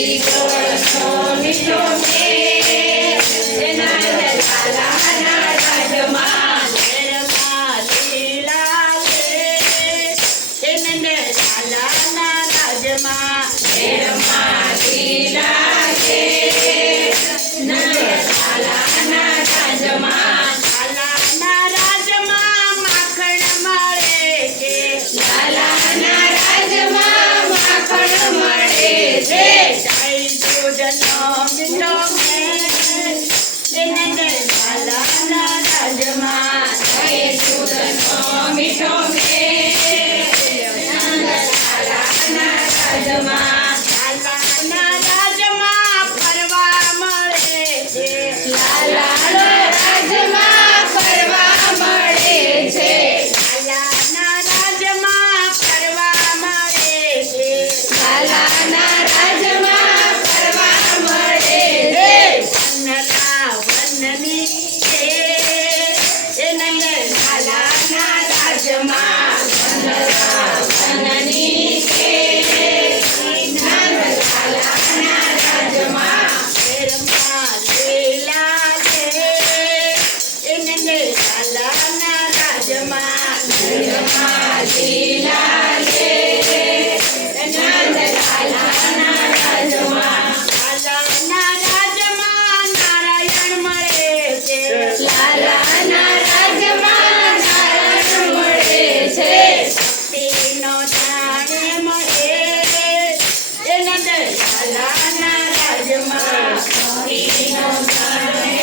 કૃષ્ણનો મીઠો મેળ, નંદલાલાના રાજમાં ઘેરમાં લીલા છે. નંદલાલાના રાજમાં ઘેરમાં લીલા છે. નંદલાલાના રાજમાં લાલાના રાજમાં માખણ મળે છે. લાલાના રાજમાં માખણ મળે છે. દૂધનો મીઠો મેળ, નંદલાલાના રાજમાં દૂધનો મીઠો મેળ, નંદલાલાના રાજમાં લાલાના રાજમાં ફરવા મળે છે. લાલાના રાજમાં ફરવા મળે છે. લાલાના રાજમાં ફરવા મળે છે. લાલાના રાજમાં ફરવા મળે છે. વનના વનની છે નંદલાલાના રાજમાં વનના વનની છે. નંદલાલાના રાજમાં ઘેરમાં લીલા છે. નંદલાલાના રાજમાં ઘેરમાં લીલા છે. નંદલાલાના રાજમાં લાલાના રાજમાં નારાયણ મળે છે. લાલાના રાજમાં નારાયણ મળે છે. ભક્તિનો જાણે મળે નંદલાલાના રાજમાં ભક્તિનો જાણે